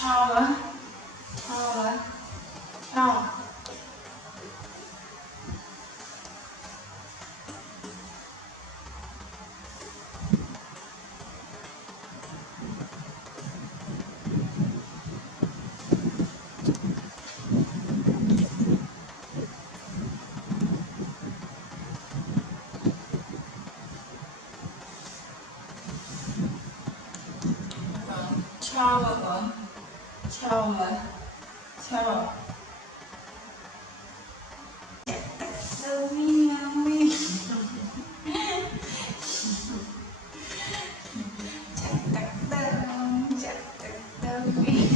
Sao vậy? Sao vậy? Sao? Sao vậy con? Sao vậy? Sao? Đâu đi nhau đi. Chắc tắt đâu, chắc tắt đâu đi.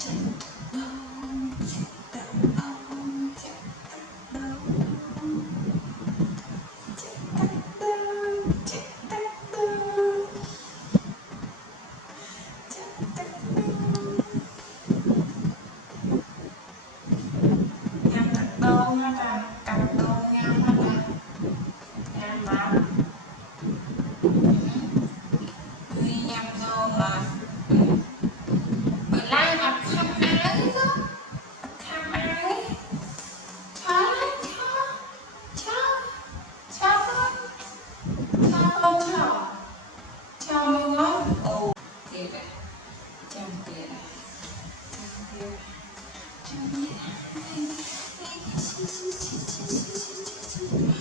Chắc tắt đâu, chắc tắt đâu, chắc tắt đâu. Chắc tắt đâu, chắc tắt đâu. Chắc tắt đâu. Nhằm tắt đâu nha ta, tắt đâu nhằm hả ta. Nhằm mà. Người nhằm đâu mà. Bởi lai gặp khăm ái đó. Khăm ái. Cho, cho, cho con. Cho con cho. Cho mình nói. Ồ, thiệt à. Chồng thiệt à. Chồng thiệt à. Chồng thiệt à.